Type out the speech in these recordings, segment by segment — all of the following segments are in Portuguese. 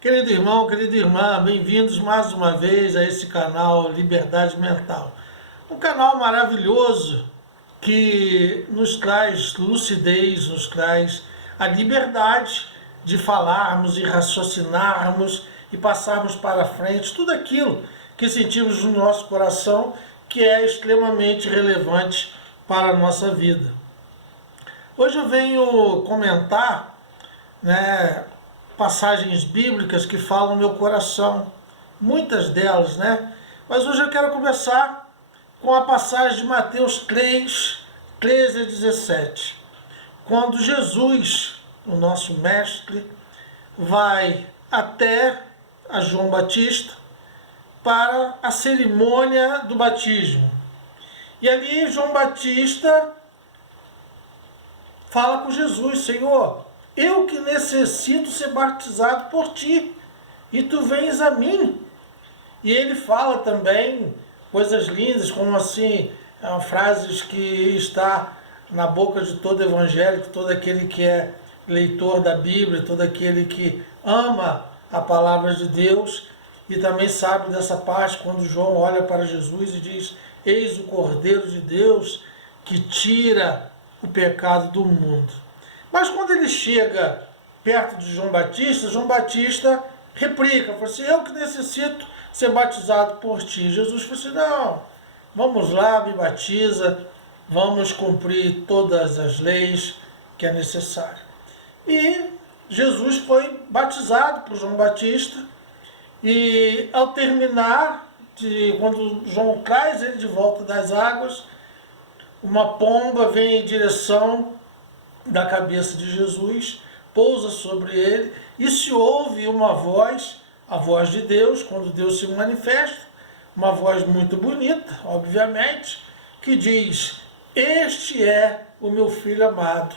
Querido irmão, querida irmã, bem-vindos mais uma vez a esse canal Liberdade Mental. Um canal maravilhoso que nos traz lucidez, nos traz a liberdade de falarmos e raciocinarmos e passarmos para frente tudo aquilo que sentimos no nosso coração que é extremamente relevante para a nossa vida. Hoje eu venho comentar, passagens bíblicas que falam no meu coração, muitas delas, Mas hoje eu quero começar com a passagem de Mateus 3, 13 a 17, quando Jesus, o nosso mestre, vai até a João Batista para a cerimônia do batismo. E ali João Batista fala com Jesus: Senhor, eu que necessito ser batizado por ti, e tu vens a mim. E ele fala também coisas lindas, como assim, frases que está na boca de todo evangélico, todo aquele que é leitor da Bíblia, todo aquele que ama a palavra de Deus, e também sabe dessa parte quando João olha para Jesus e diz: eis o Cordeiro de Deus que tira o pecado do mundo. Mas quando ele chega perto de João Batista replica, fala assim: eu que necessito ser batizado por ti. Jesus falou assim: não, vamos lá, me batiza, vamos cumprir todas as leis que é necessário. E Jesus foi batizado por João Batista, e ao terminar, quando João traz ele de volta das águas, uma pomba vem em direção da cabeça de Jesus, pousa sobre ele, e se ouve uma voz, a voz de Deus, quando Deus se manifesta, uma voz muito bonita, obviamente, que diz: este é o meu filho amado,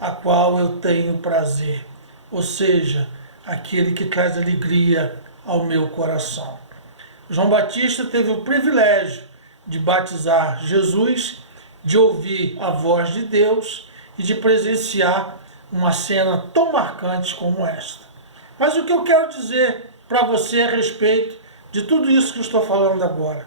a qual eu tenho prazer. Ou seja, aquele que traz alegria ao meu coração. João Batista teve o privilégio de batizar Jesus, de ouvir a voz de Deus e de presenciar uma cena tão marcante como esta. Mas o que eu quero dizer para você a respeito de tudo isso que eu estou falando agora?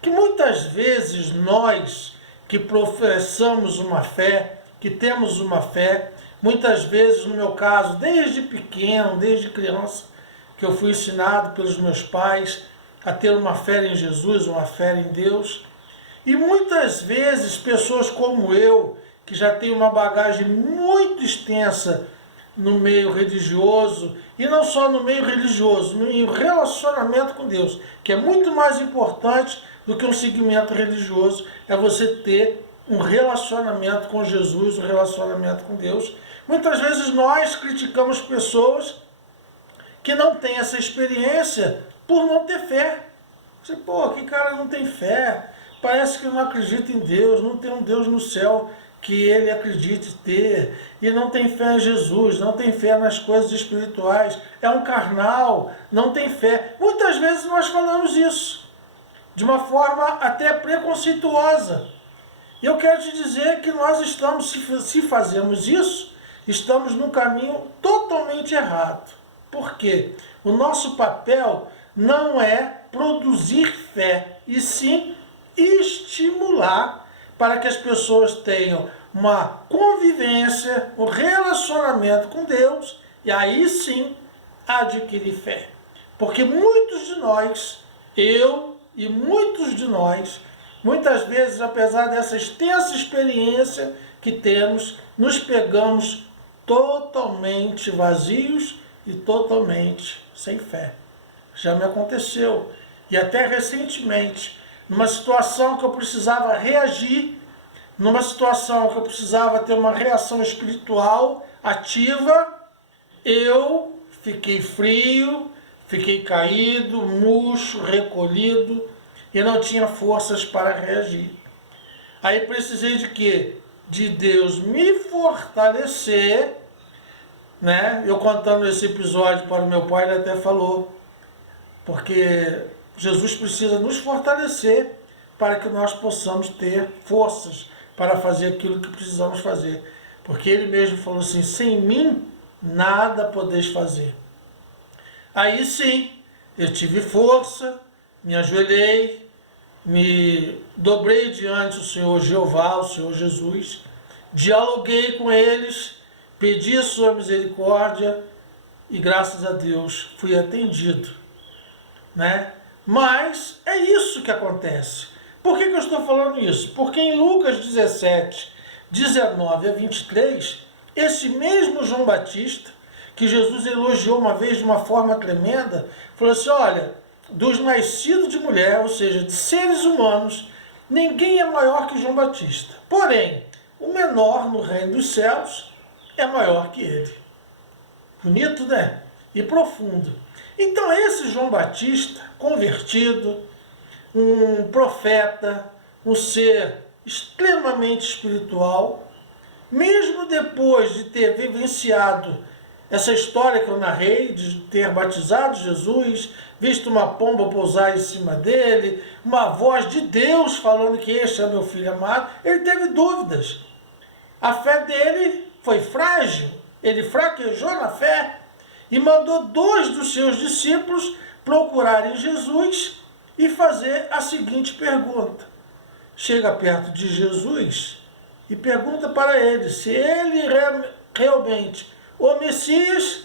Que muitas vezes nós que professamos uma fé, que temos uma fé, muitas vezes, no meu caso, desde pequeno, desde criança, que eu fui ensinado pelos meus pais a ter uma fé em Jesus, uma fé em Deus. E muitas vezes pessoas como eu, que já tem uma bagagem muito extensa no meio religioso, e não só no meio religioso, no relacionamento com Deus, que é muito mais importante do que um segmento religioso, é você ter um relacionamento com Jesus, um relacionamento com Deus. Muitas vezes nós criticamos pessoas que não têm essa experiência por não ter fé. Você, pô, que cara não tem fé, parece que não acredita em Deus, não tem um Deus no céu que ele acredite ter, e não tem fé em Jesus, não tem fé nas coisas espirituais, é um carnal, não tem fé. Muitas vezes nós falamos isso, de uma forma até preconceituosa. E eu quero te dizer que nós estamos, se fazemos isso, estamos num caminho totalmente errado. Por quê? O nosso papel não é produzir fé, e sim estimular para que as pessoas tenham uma convivência, um relacionamento com Deus, e aí sim adquirir fé. Porque muitos de nós, eu e muitos de nós, muitas vezes, apesar dessa extensa experiência que temos, nos pegamos totalmente vazios e totalmente sem fé. Já me aconteceu. E até recentemente, numa situação que eu precisava reagir, numa situação que eu precisava ter uma reação espiritual ativa, eu fiquei frio, fiquei caído, murcho, recolhido, e não tinha forças para reagir. Aí precisei de quê? De Deus me fortalecer, Eu contando esse episódio para o meu pai, ele até falou, porque Jesus precisa nos fortalecer para que nós possamos ter forças para fazer aquilo que precisamos fazer. Porque ele mesmo falou assim: sem mim nada podeis fazer. Aí sim, eu tive força, me ajoelhei, me dobrei diante do Senhor Jeová, o Senhor Jesus, dialoguei com eles, pedi a sua misericórdia e graças a Deus fui atendido, né? Mas é isso que acontece. Por que eu estou falando isso? Porque em Lucas 17, 19 a 23, esse mesmo João Batista, que Jesus elogiou uma vez de uma forma tremenda, falou assim, olha, dos nascidos de mulher, ou seja, de seres humanos, ninguém é maior que João Batista. Porém, o menor no reino dos céus é maior que ele. Bonito, né? E profundo. Então esse João Batista, convertido, um profeta, um ser extremamente espiritual, mesmo depois de ter vivenciado essa história que eu narrei, de ter batizado Jesus, visto uma pomba pousar em cima dele, uma voz de Deus falando que este é meu filho amado, ele teve dúvidas. A fé dele foi frágil, ele fraquejou na fé e mandou 2 dos seus discípulos procurarem Jesus e fazer a seguinte pergunta. Chega perto de Jesus e pergunta para ele se ele realmente o Messias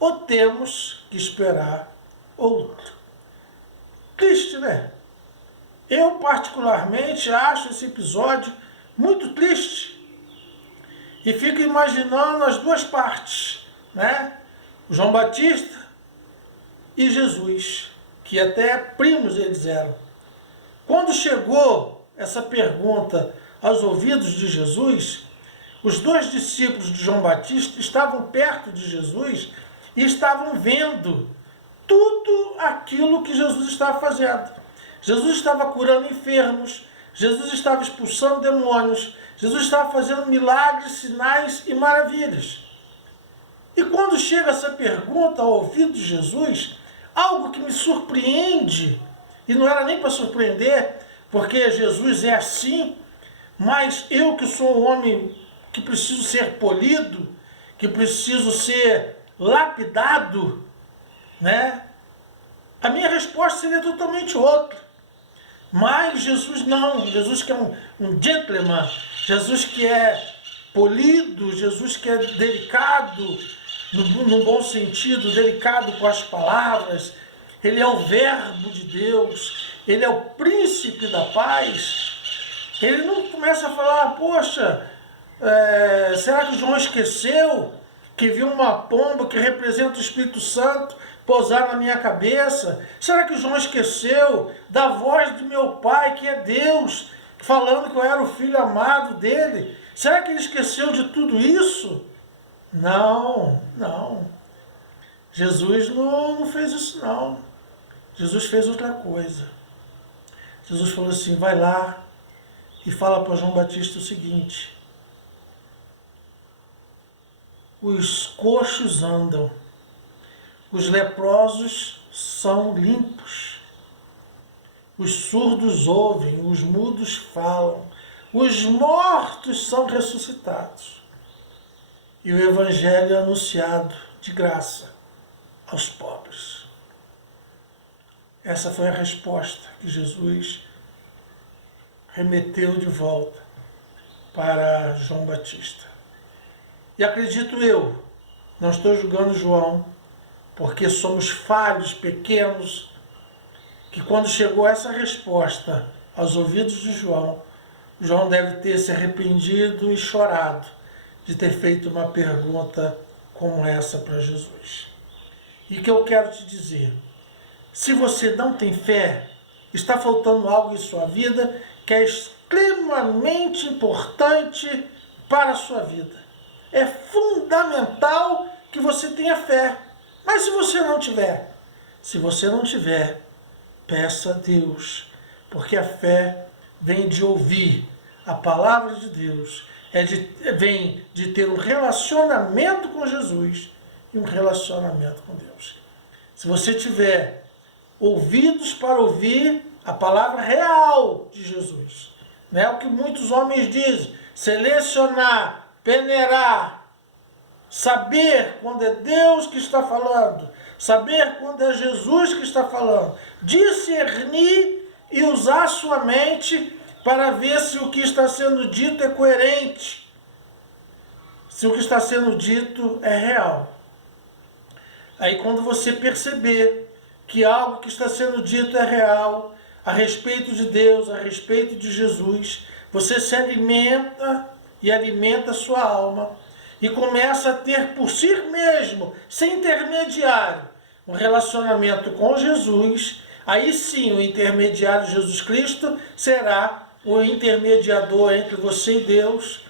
ou temos que esperar outro. Triste, né? Eu particularmente acho esse episódio muito triste e fico imaginando as duas partes, né? O João Batista e Jesus, que até primos eles eram. Quando chegou essa pergunta aos ouvidos de Jesus, os 2 discípulos de João Batista estavam perto de Jesus e estavam vendo tudo aquilo que Jesus estava fazendo. Jesus estava curando enfermos, Jesus estava expulsando demônios, Jesus estava fazendo milagres, sinais e maravilhas. E quando chega essa pergunta ao ouvido de Jesus, algo que me surpreende, e não era nem para surpreender, porque Jesus é assim, mas eu que sou um homem que preciso ser polido, que preciso ser lapidado, né? A minha resposta seria totalmente outra. Mas Jesus não, Jesus que é um gentleman, Jesus que é polido, Jesus que é delicado, no bom sentido, delicado com as palavras, ele é o verbo de Deus, ele é o príncipe da paz. Ele não começa a falar, poxa, será que João esqueceu que viu uma pomba que representa o Espírito Santo pousar na minha cabeça? Será que João esqueceu da voz do meu pai, que é Deus, falando que eu era o filho amado dele? Será que ele esqueceu de tudo isso? Não, não. Jesus não fez isso, não. Jesus fez outra coisa. Jesus falou assim, vai lá e fala para João Batista o seguinte, os coxos andam, os leprosos são limpos, os surdos ouvem, os mudos falam, os mortos são ressuscitados. E o evangelho é anunciado de graça aos pobres. Essa foi a resposta que Jesus remeteu de volta para João Batista. E acredito eu, não estou julgando João, porque somos falhos, pequenos, que quando chegou essa resposta aos ouvidos de João, João deve ter se arrependido e chorado de ter feito uma pergunta como essa para Jesus. E que eu quero te dizer, se você não tem fé, está faltando algo em sua vida que é extremamente importante para a sua vida. É fundamental que você tenha fé. Mas se você não tiver, peça a Deus, porque a fé vem de ouvir a palavra de Deus, vem de ter um relacionamento com Jesus e um relacionamento com Deus. Se você tiver ouvidos para ouvir a palavra real de Jesus, não é o que muitos homens dizem, selecionar, peneirar, saber quando é Deus que está falando, Saber quando é Jesus que está falando. Discernir e usar sua mente para ver se o que está sendo dito é coerente. Se o que está sendo dito é real. Aí quando você perceber que algo que está sendo dito é real, a respeito de Deus, a respeito de Jesus, você se alimenta e alimenta a sua alma e começa a ter por si mesmo, sem intermediário, um relacionamento com Jesus. Aí sim o intermediário Jesus Cristo será o intermediador entre você e Deus,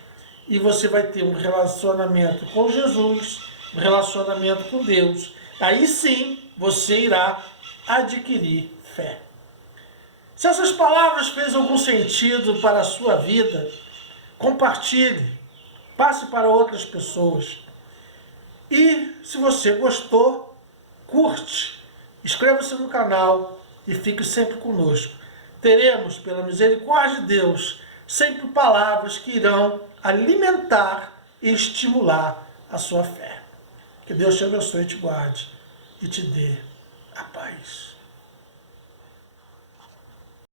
e você vai ter um relacionamento com Jesus, um relacionamento com Deus. Aí sim você irá adquirir fé. Se essas palavras fez algum sentido para a sua vida, compartilhe, passe para outras pessoas. E se você gostou, curte, inscreva-se no canal e fique sempre conosco. Teremos, pela misericórdia de Deus, sempre palavras que irão alimentar e estimular a sua fé. Que Deus te abençoe e te guarde e te dê a paz.